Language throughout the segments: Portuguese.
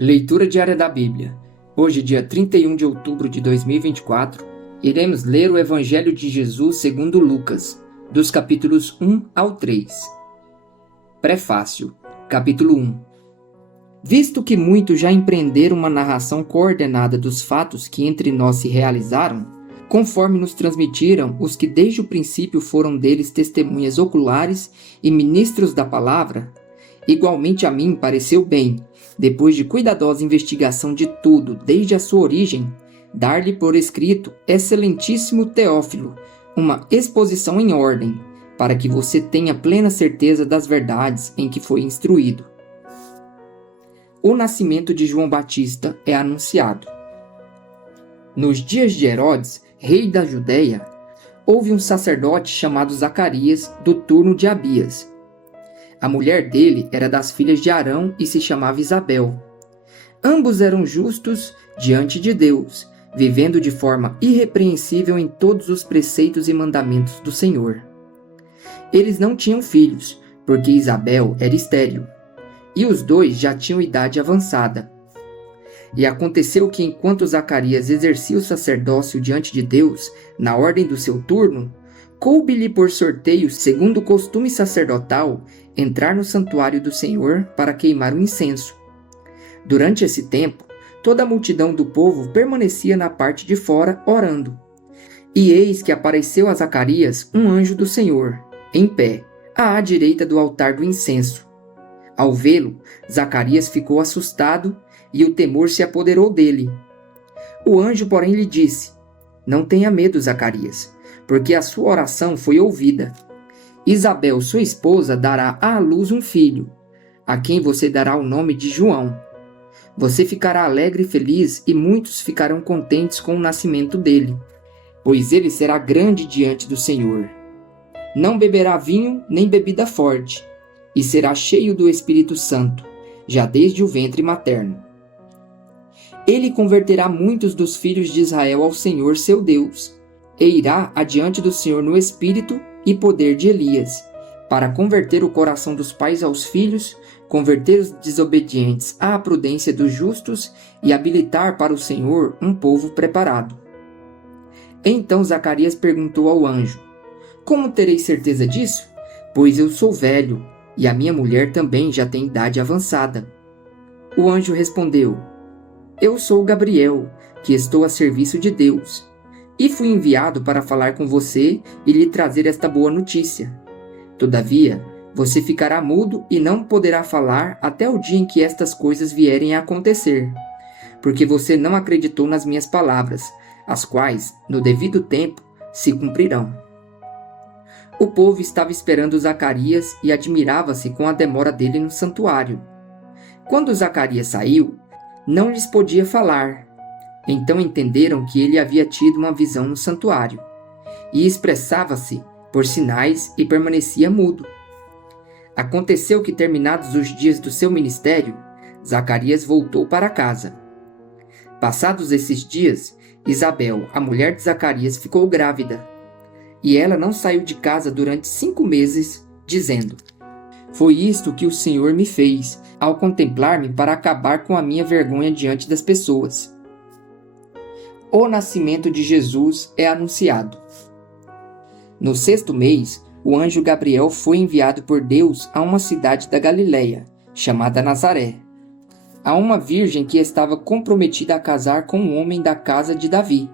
Leitura diária da Bíblia. Hoje, dia 31 de outubro de 2024, iremos ler o Evangelho de Jesus segundo Lucas, dos capítulos 1 ao 3. Prefácio. Capítulo 1. Visto que muitos já empreenderam uma narração coordenada dos fatos que entre nós se realizaram, conforme nos transmitiram os que desde o princípio foram deles testemunhas oculares e ministros da palavra, igualmente a mim pareceu bem, depois de cuidadosa investigação de tudo desde a sua origem, dar-lhe por escrito, excelentíssimo Teófilo, uma exposição em ordem, para que você tenha plena certeza das verdades em que foi instruído. O nascimento de João Batista é anunciado. Nos dias de Herodes, rei da Judéia, houve um sacerdote chamado Zacarias, do turno de Abias. A mulher dele era das filhas de Arão e se chamava Isabel. Ambos eram justos diante de Deus, vivendo de forma irrepreensível em todos os preceitos e mandamentos do Senhor. Eles não tinham filhos, porque Isabel era estéril, e os dois já tinham idade avançada. E aconteceu que enquanto Zacarias exercia o sacerdócio diante de Deus, na ordem do seu turno, coube-lhe por sorteio, segundo o costume sacerdotal, entrar no santuário do Senhor para queimar o incenso. Durante esse tempo, toda a multidão do povo permanecia na parte de fora, orando. E eis que apareceu a Zacarias um anjo do Senhor, em pé, à direita do altar do incenso. Ao vê-lo, Zacarias ficou assustado e o temor se apoderou dele. O anjo, porém, lhe disse: Não tenha medo, Zacarias, porque a sua oração foi ouvida. Isabel, sua esposa, dará à luz um filho, a quem você dará o nome de João. Você ficará alegre e feliz, e muitos ficarão contentes com o nascimento dele, pois ele será grande diante do Senhor. Não beberá vinho nem bebida forte, e será cheio do Espírito Santo, já desde o ventre materno. Ele converterá muitos dos filhos de Israel ao Senhor seu Deus, e irá adiante do Senhor no espírito e poder de Elias, para converter o coração dos pais aos filhos, converter os desobedientes à prudência dos justos e habilitar para o Senhor um povo preparado. Então Zacarias perguntou ao anjo: Como terei certeza disso? Pois eu sou velho, e a minha mulher também já tem idade avançada. O anjo respondeu: Eu sou Gabriel, que estou a serviço de Deus, e fui enviado para falar com você e lhe trazer esta boa notícia. Todavia, você ficará mudo e não poderá falar até o dia em que estas coisas vierem a acontecer, porque você não acreditou nas minhas palavras, as quais, no devido tempo, se cumprirão. O povo estava esperando Zacarias e admirava-se com a demora dele no santuário. Quando Zacarias saiu, não lhes podia falar. Então entenderam que ele havia tido uma visão no santuário, e expressava-se por sinais e permanecia mudo. Aconteceu que, terminados os dias do seu ministério, Zacarias voltou para casa. Passados esses dias, Isabel, a mulher de Zacarias, ficou grávida, e ela não saiu de casa durante 5 meses, dizendo: Foi isto que o Senhor me fez, ao contemplar-me para acabar com a minha vergonha diante das pessoas. O nascimento de Jesus é anunciado. No 6º mês, o anjo Gabriel foi enviado por Deus a uma cidade da Galiléia, chamada Nazaré, a uma virgem que estava comprometida a casar com um homem da casa de Davi,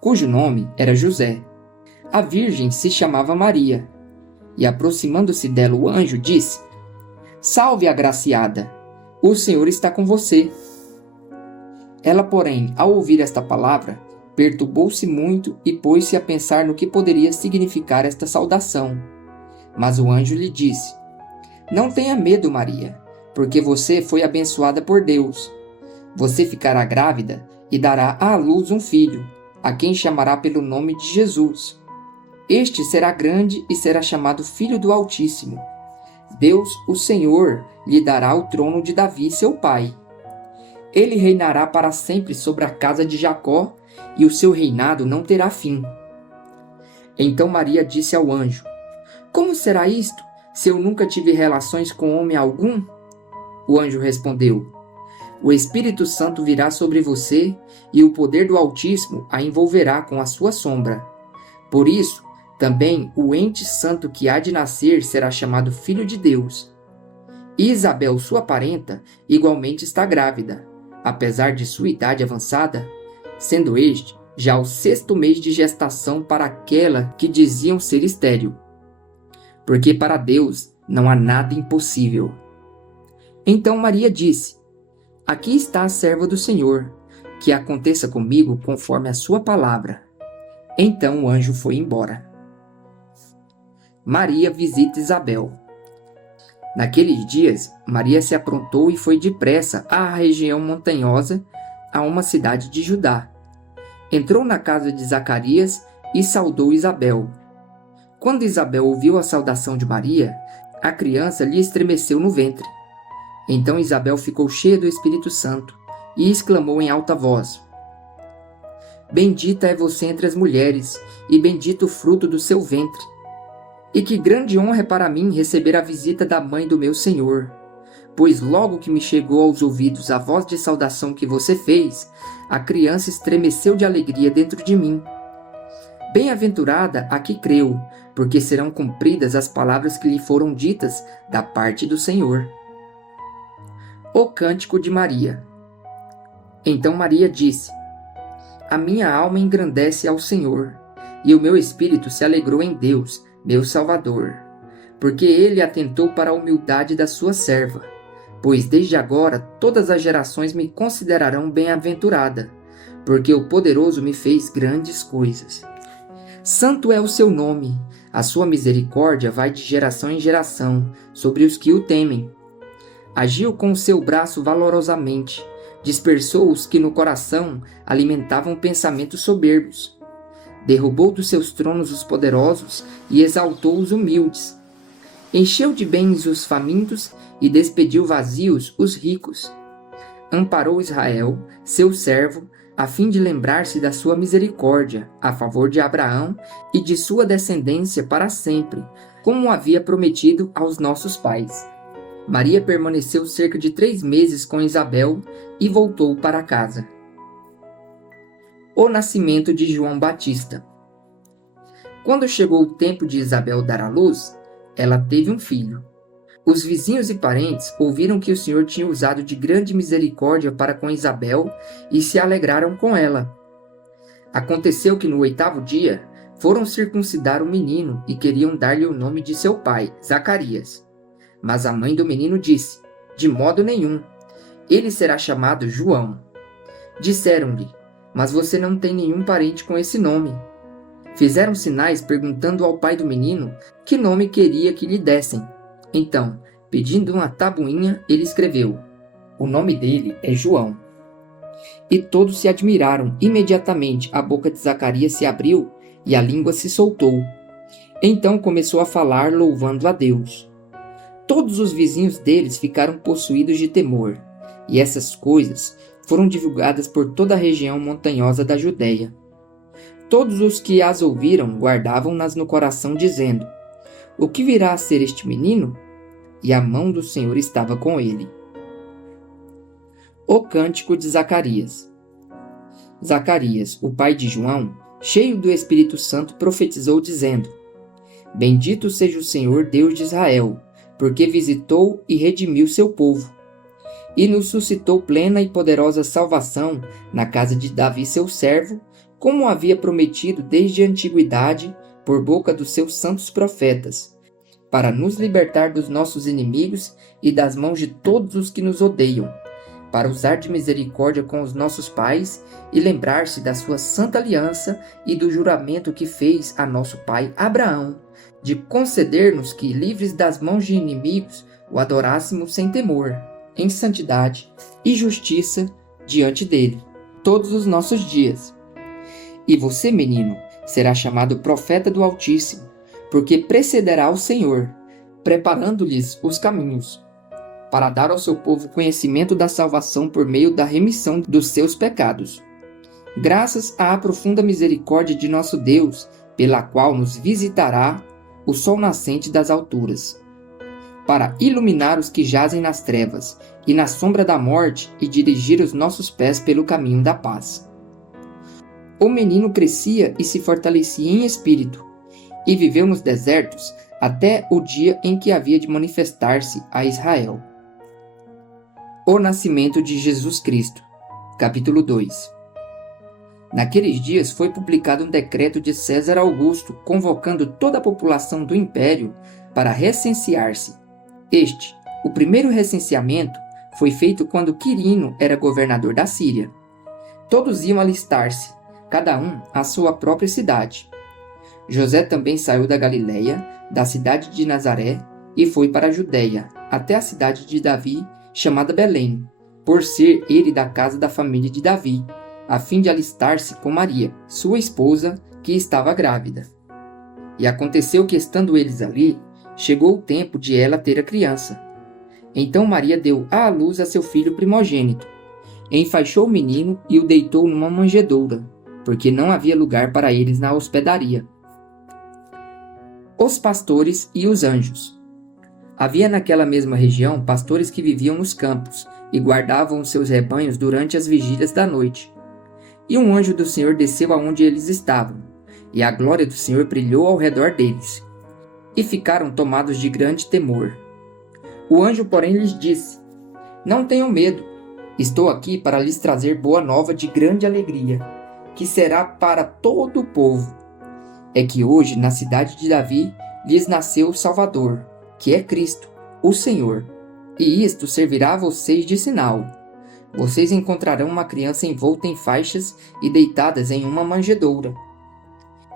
cujo nome era José. A virgem se chamava Maria, e aproximando-se dela o anjo disse: Salve, agraciada, o Senhor está com você. Ela, porém, ao ouvir esta palavra, perturbou-se muito e pôs-se a pensar no que poderia significar esta saudação. Mas o anjo lhe disse: Não tenha medo, Maria, porque você foi abençoada por Deus. Você ficará grávida e dará à luz um filho, a quem chamará pelo nome de Jesus. Este será grande e será chamado Filho do Altíssimo. Deus, o Senhor, lhe dará o trono de Davi, seu pai. Ele reinará para sempre sobre a casa de Jacó, e o seu reinado não terá fim. Então Maria disse ao anjo: Como será isto, se eu nunca tive relações com homem algum? O anjo respondeu: O Espírito Santo virá sobre você e o poder do Altíssimo a envolverá com a sua sombra. Por isso, também o ente santo que há de nascer será chamado Filho de Deus. E Isabel, sua parenta, igualmente está grávida, apesar de sua idade avançada, sendo este já o 6º mês de gestação para aquela que diziam ser estéril. Porque para Deus não há nada impossível. Então Maria disse: Aqui está a serva do Senhor, que aconteça comigo conforme a sua palavra. Então o anjo foi embora. Maria visita Isabel. Naqueles dias, Maria se aprontou e foi depressa à região montanhosa, a uma cidade de Judá. Entrou na casa de Zacarias e saudou Isabel. Quando Isabel ouviu a saudação de Maria, a criança lhe estremeceu no ventre. Então Isabel ficou cheia do Espírito Santo e exclamou em alta voz: Bendita é você entre as mulheres, e bendito o fruto do seu ventre. E que grande honra é para mim receber a visita da mãe do meu Senhor. Pois logo que me chegou aos ouvidos a voz de saudação que você fez, a criança estremeceu de alegria dentro de mim. Bem-aventurada a que creu, porque serão cumpridas as palavras que lhe foram ditas da parte do Senhor. O Cântico de Maria. Então Maria disse: A minha alma engrandece ao Senhor, e o meu espírito se alegrou em Deus, meu Salvador, porque ele atentou para a humildade da sua serva. Pois desde agora todas as gerações me considerarão bem-aventurada, porque o Poderoso me fez grandes coisas. Santo é o seu nome, a sua misericórdia vai de geração em geração sobre os que o temem. Agiu com o seu braço valorosamente, dispersou os que no coração alimentavam pensamentos soberbos. Derrubou dos seus tronos os poderosos e exaltou os humildes. Encheu de bens os famintos e despediu vazios os ricos. Amparou Israel, seu servo, a fim de lembrar-se da sua misericórdia a favor de Abraão e de sua descendência para sempre, como havia prometido aos nossos pais. Maria permaneceu cerca de 3 meses com Isabel e voltou para casa. O nascimento de João Batista. Quando chegou o tempo de Isabel dar à luz, ela teve um filho. Os vizinhos e parentes ouviram que o Senhor tinha usado de grande misericórdia para com Isabel e se alegraram com ela. Aconteceu que no 8º dia foram circuncidar o menino e queriam dar-lhe o nome de seu pai, Zacarias. Mas a mãe do menino disse: De modo nenhum, ele será chamado João. Disseram-lhe: Mas você não tem nenhum parente com esse nome. Fizeram sinais perguntando ao pai do menino que nome queria que lhe dessem. Então, pedindo uma tabuinha, ele escreveu: O nome dele é João. E todos se admiraram. Imediatamente a boca de Zacarias se abriu e a língua se soltou. Então começou a falar, louvando a Deus. Todos os vizinhos deles ficaram possuídos de temor, e essas coisas foram divulgadas por toda a região montanhosa da Judéia. Todos os que as ouviram guardavam-nas no coração, dizendo: O que virá a ser este menino? E a mão do Senhor estava com ele. O Cântico de Zacarias. Zacarias, o pai de João, cheio do Espírito Santo, profetizou, dizendo: Bendito seja o Senhor Deus de Israel, porque visitou e redimiu seu povo, e nos suscitou plena e poderosa salvação na casa de Davi seu servo, como havia prometido desde a antiguidade, por boca dos seus santos profetas, para nos libertar dos nossos inimigos e das mãos de todos os que nos odeiam, para usar de misericórdia com os nossos pais e lembrar-se da sua santa aliança e do juramento que fez a nosso pai Abraão, de conceder-nos que, livres das mãos de inimigos, o adorássemos sem temor, em santidade e justiça diante dele, todos os nossos dias. E você, menino, será chamado profeta do Altíssimo, porque precederá o Senhor, preparando-lhes os caminhos, para dar ao seu povo conhecimento da salvação por meio da remissão dos seus pecados. Graças à profunda misericórdia de nosso Deus, pela qual nos visitará o sol nascente das alturas, para iluminar os que jazem nas trevas e na sombra da morte e dirigir os nossos pés pelo caminho da paz. O menino crescia e se fortalecia em espírito, e viveu nos desertos até o dia em que havia de manifestar-se a Israel. O nascimento de Jesus Cristo. Capítulo 2. Naqueles dias foi publicado um decreto de César Augusto convocando toda a população do império para recensear-se. O primeiro recenseamento, foi feito quando Quirino era governador da Síria. Todos iam alistar-se, cada um à sua própria cidade. José também saiu da Galiléia, da cidade de Nazaré, e foi para a Judéia, até a cidade de Davi, chamada Belém, por ser ele da casa da família de Davi, a fim de alistar-se com Maria, sua esposa, que estava grávida. E aconteceu que, estando eles ali, chegou o tempo de ela ter a criança. Então Maria deu à luz a seu filho primogênito, enfaixou o menino e o deitou numa manjedoura, porque não havia lugar para eles na hospedaria. Os pastores e os anjos. Havia naquela mesma região pastores que viviam nos campos e guardavam os seus rebanhos durante as vigílias da noite. E um anjo do Senhor desceu aonde eles estavam, e a glória do Senhor brilhou ao redor deles, e ficaram tomados de grande temor. O anjo, porém, lhes disse: Não tenham medo, estou aqui para lhes trazer boa nova de grande alegria, que será para todo o povo. É que hoje, na cidade de Davi, lhes nasceu o Salvador, que é Cristo, o Senhor. E isto servirá a vocês de sinal. Vocês encontrarão uma criança envolta em faixas e deitadas em uma manjedoura.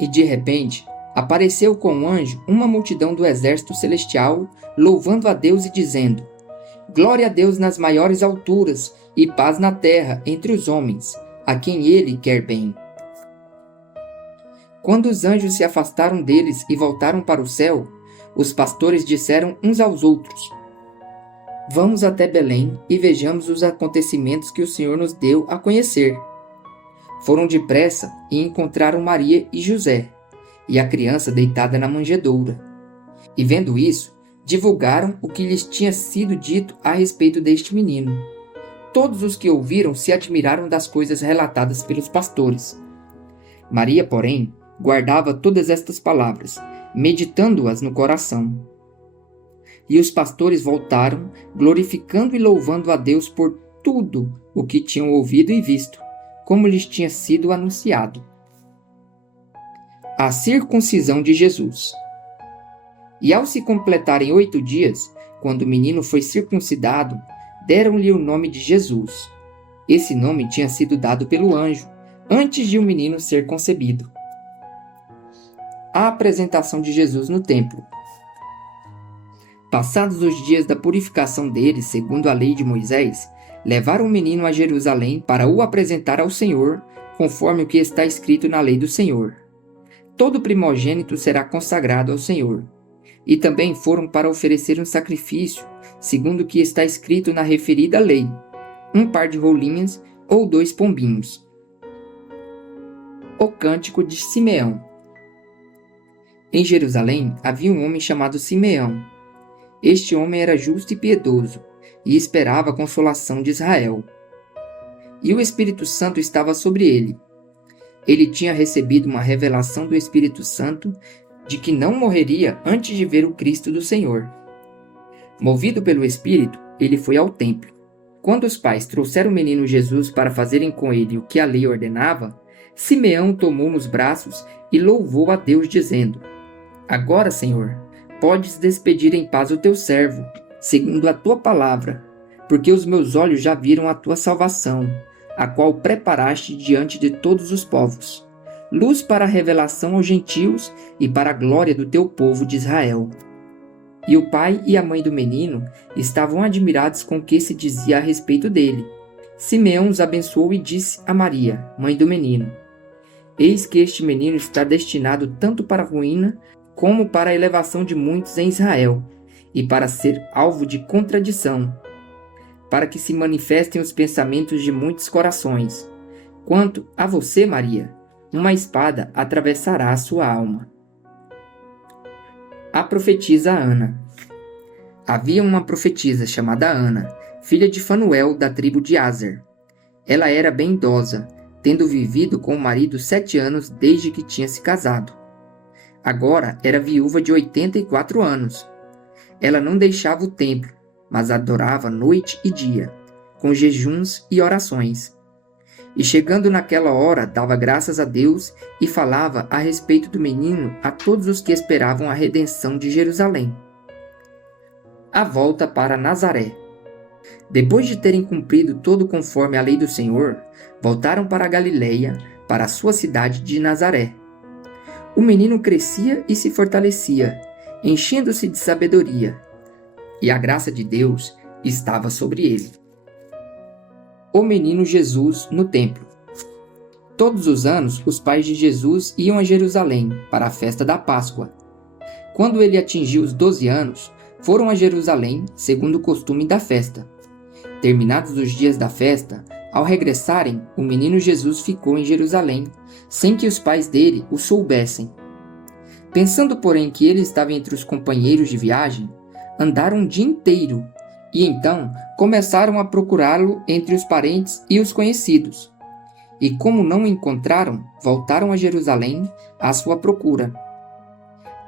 E de repente, apareceu com o anjo uma multidão do exército celestial, louvando a Deus e dizendo: Glória a Deus nas maiores alturas, e paz na terra entre os homens, a quem ele quer bem. Quando os anjos se afastaram deles e voltaram para o céu, os pastores disseram uns aos outros: Vamos até Belém e vejamos os acontecimentos que o Senhor nos deu a conhecer. Foram depressa e encontraram Maria e José, e a criança deitada na manjedoura. E vendo isso, divulgaram o que lhes tinha sido dito a respeito deste menino. Todos os que ouviram se admiraram das coisas relatadas pelos pastores. Maria, porém, guardava todas estas palavras, meditando-as no coração. E os pastores voltaram, glorificando e louvando a Deus por tudo o que tinham ouvido e visto, como lhes tinha sido anunciado. A circuncisão de Jesus. E ao se completarem 8 dias, quando o menino foi circuncidado, deram-lhe o nome de Jesus. Esse nome tinha sido dado pelo anjo, antes de o menino ser concebido. A apresentação de Jesus no templo. Passados os dias da purificação deles, segundo a lei de Moisés, levaram o menino a Jerusalém para o apresentar ao Senhor, conforme o que está escrito na lei do Senhor. Todo primogênito será consagrado ao Senhor. E também foram para oferecer um sacrifício, segundo o que está escrito na referida lei, 1 par de rolinhas ou 2 pombinhos. O cântico de Simeão. Em Jerusalém havia um homem chamado Simeão. Este homem era justo e piedoso, e esperava a consolação de Israel. E o Espírito Santo estava sobre ele. Ele tinha recebido uma revelação do Espírito Santo de que não morreria antes de ver o Cristo do Senhor. Movido pelo Espírito, ele foi ao templo. Quando os pais trouxeram o menino Jesus para fazerem com ele o que a lei ordenava, Simeão tomou nos braços e louvou a Deus, dizendo: Agora, Senhor, podes despedir em paz o teu servo, segundo a tua palavra, porque os meus olhos já viram a tua salvação, a qual preparaste diante de todos os povos, luz para a revelação aos gentios e para a glória do teu povo de Israel. E o pai e a mãe do menino estavam admirados com o que se dizia a respeito dele. Simeão os abençoou e disse a Maria, mãe do menino: Eis que este menino está destinado tanto para a ruína como para a elevação de muitos em Israel, e para ser alvo de contradição, para que se manifestem os pensamentos de muitos corações. Quanto a você, Maria, uma espada atravessará a sua alma. A profetisa Ana. Havia uma profetisa chamada Ana, filha de Fanuel, da tribo de Aser. Ela era bem idosa, tendo vivido com o marido 7 anos desde que tinha se casado. Agora era viúva de 84 anos. Ela não deixava o templo, mas adorava noite e dia, com jejuns e orações. E chegando naquela hora, dava graças a Deus e falava a respeito do menino a todos os que esperavam a redenção de Jerusalém. A volta para Nazaré. Depois de terem cumprido todo conforme a lei do Senhor, voltaram para a Galileia, para a sua cidade de Nazaré. O menino crescia e se fortalecia, enchendo-se de sabedoria, e a graça de Deus estava sobre ele. O menino Jesus no templo. Todos os anos, os pais de Jesus iam a Jerusalém para a festa da Páscoa. Quando ele atingiu os 12 anos, foram a Jerusalém, segundo o costume da festa. Terminados os dias da festa, ao regressarem, o menino Jesus ficou em Jerusalém, sem que os pais dele o soubessem. Pensando, porém, que ele estava entre os companheiros de viagem, andaram um dia inteiro, e então começaram a procurá-lo entre os parentes e os conhecidos. E como não o encontraram, voltaram a Jerusalém à sua procura.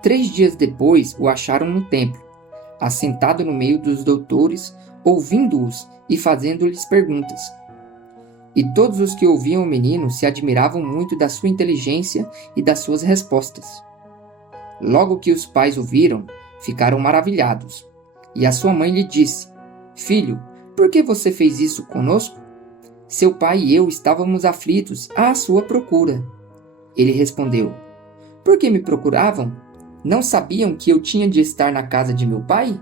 3 dias depois o acharam no templo, assentado no meio dos doutores, ouvindo-os e fazendo-lhes perguntas. E todos os que ouviam o menino se admiravam muito da sua inteligência e das suas respostas. Logo que os pais o viram, ficaram maravilhados. E a sua mãe lhe disse: Filho, por que você fez isso conosco? Seu pai e eu estávamos aflitos à sua procura. Ele respondeu: Por que me procuravam? Não sabiam que eu tinha de estar na casa de meu pai?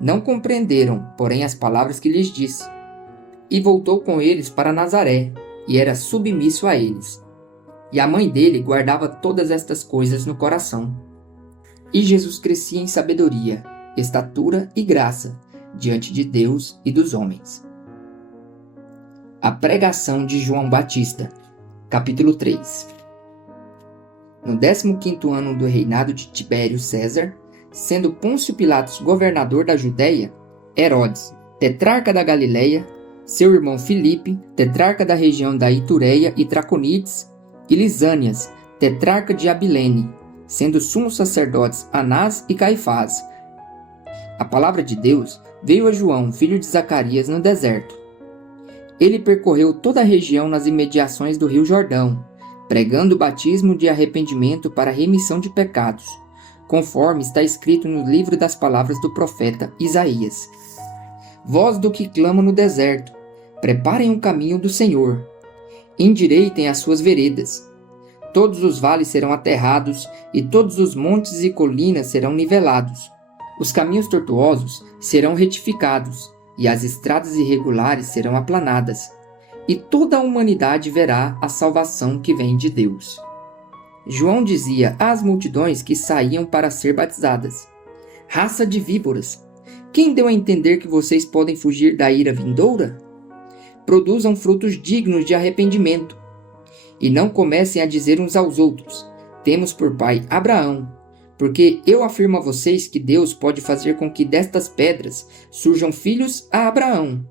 Não compreenderam, porém, as palavras que lhes disse. E voltou com eles para Nazaré, e era submisso a eles. E a mãe dele guardava todas estas coisas no coração. E Jesus crescia em sabedoria, estatura e graça, diante de Deus e dos homens. A pregação de João Batista. Capítulo 3. No 15º ano do reinado de Tibério César, sendo Pôncio Pilatos governador da Judéia, Herodes, tetrarca da Galileia, seu irmão Filipe, tetrarca da região da Itureia e Traconites, e Lisânias, tetrarca de Abilene, sendo sumos sacerdotes Anás e Caifás. A palavra de Deus veio a João, filho de Zacarias, no deserto. Ele percorreu toda a região nas imediações do rio Jordão, pregando o batismo de arrependimento para a remissão de pecados, conforme está escrito no livro das palavras do profeta Isaías. Voz do que clama no deserto, preparem o caminho do Senhor, endireitem as suas veredas. Todos os vales serão aterrados e todos os montes e colinas serão nivelados. Os caminhos tortuosos serão retificados e as estradas irregulares serão aplanadas. E toda a humanidade verá a salvação que vem de Deus. João dizia às multidões que saíam para ser batizadas: Raça de víboras! Quem deu a entender que vocês podem fugir da ira vindoura? Produzam frutos dignos de arrependimento. E não comecem a dizer uns aos outros: Temos por pai Abraão. Porque eu afirmo a vocês que Deus pode fazer com que destas pedras surjam filhos a Abraão.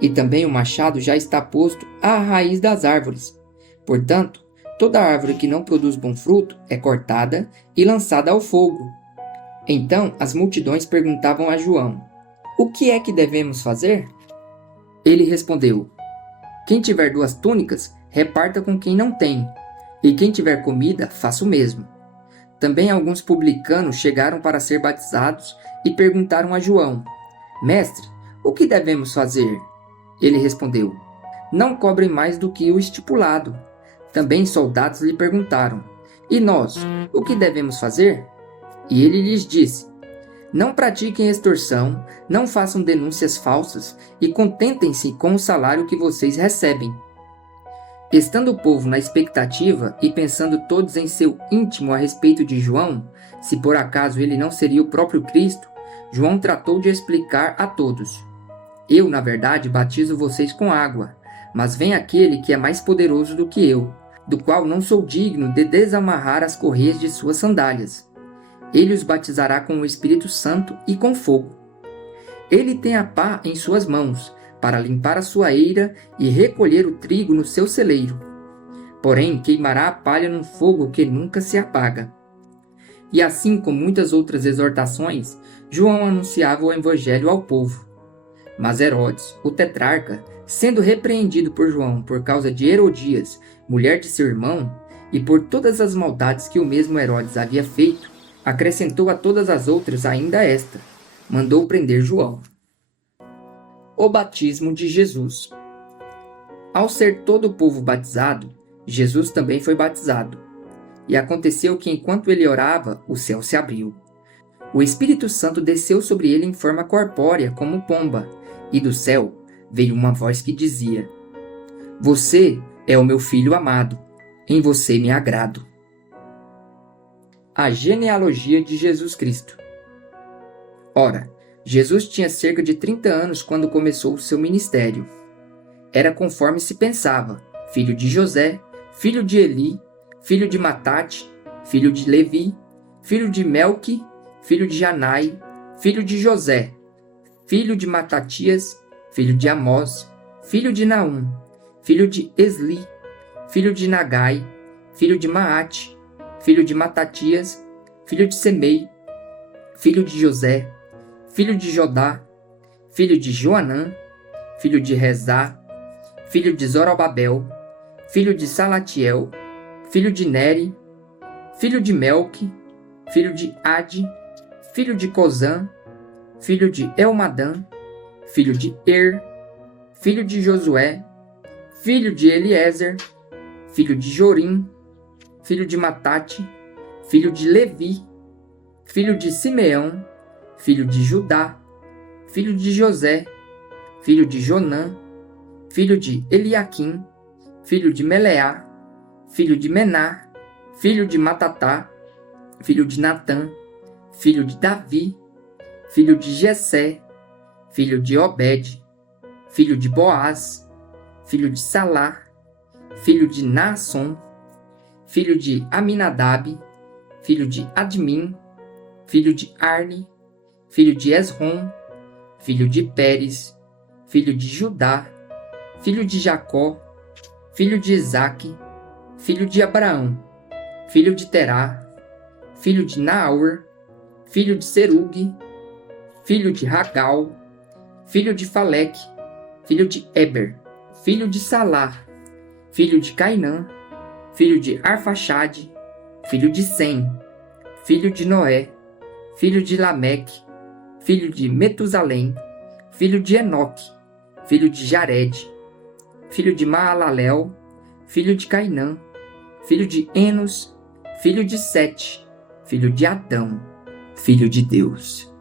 E também o machado já está posto à raiz das árvores. Portanto, toda árvore que não produz bom fruto é cortada e lançada ao fogo. Então as multidões perguntavam a João: O que é que devemos fazer? Ele respondeu: Quem tiver 2 túnicas, reparta com quem não tem, e quem tiver comida, faça o mesmo. Também alguns publicanos chegaram para ser batizados e perguntaram a João: Mestre, o que devemos fazer? Ele respondeu: Não cobrem mais do que o estipulado. Também soldados lhe perguntaram: E nós, o que devemos fazer? E ele lhes disse: Não pratiquem extorsão, não façam denúncias falsas e contentem-se com o salário que vocês recebem. Estando o povo na expectativa e pensando todos em seu íntimo a respeito de João, se por acaso ele não seria o próprio Cristo, João tratou de explicar a todos: Eu, na verdade, batizo vocês com água, mas vem aquele que é mais poderoso do que eu, do qual não sou digno de desamarrar as correias de suas sandálias. Ele os batizará com o Espírito Santo e com fogo. Ele tem a pá em suas mãos, para limpar a sua eira e recolher o trigo no seu celeiro. Porém, queimará a palha num fogo que nunca se apaga. E assim, com muitas outras exortações, João anunciava o evangelho ao povo. Mas Herodes, o tetrarca, sendo repreendido por João por causa de Herodias, mulher de seu irmão, e por todas as maldades que o mesmo Herodes havia feito, acrescentou a todas as outras ainda esta: mandou prender João. O batismo de Jesus. Ao ser todo o povo batizado, Jesus também foi batizado. E aconteceu que enquanto ele orava, o céu se abriu. O Espírito Santo desceu sobre ele em forma corpórea, como pomba, e do céu veio uma voz que dizia: Você é o meu filho amado, em você me agrado. A genealogia de Jesus Cristo. Ora, Jesus tinha cerca de 30 anos quando começou o seu ministério. Era conforme se pensava, filho de José, filho de Eli, filho de Matate, filho de Levi, filho de Melque, filho de Janai, filho de José, filho de Matatias, filho de Amós, filho de Naum, filho de Esli, filho de Nagai, filho de Maate, filho de Matatias, filho de Semei, filho de José, filho de Jodá, filho de Joanã, filho de Rezá, filho de Zorobabel, filho de Salatiel, filho de Neri, filho de Melque, filho de Ade, filho de Cozã, filho de Elmadã, filho de filho de Josué, filho de Eliezer, filho de Jorim, filho de Matate, filho de Levi, filho de Simeão, filho de Judá, filho de José, filho de Jonã, filho de Eliaquim, filho de Meleá, filho de Mená, filho de Matatá, filho de Natã, filho de Davi, filho de Jessé, filho de Obed, filho de Boaz, filho de Salá, filho de Naasson, filho de Aminadab, filho de Admin, filho de Arni, filho de Esrom, filho de Pérez, filho de Judá, filho de Jacó, filho de Isaque, filho de Abraão, filho de Terá, filho de Naor, filho de Serug, filho de Ragal, filho de Faleque, filho de Eber, filho de Salá, filho de Cainã, filho de Arfaxade, filho de Sem, filho de Noé, filho de Lameque, filho de Metusalém, filho de Enoque, filho de Jared, filho de Maalalel, filho de Cainã, filho de Enos, filho de Sete, filho de Adão, filho de Deus.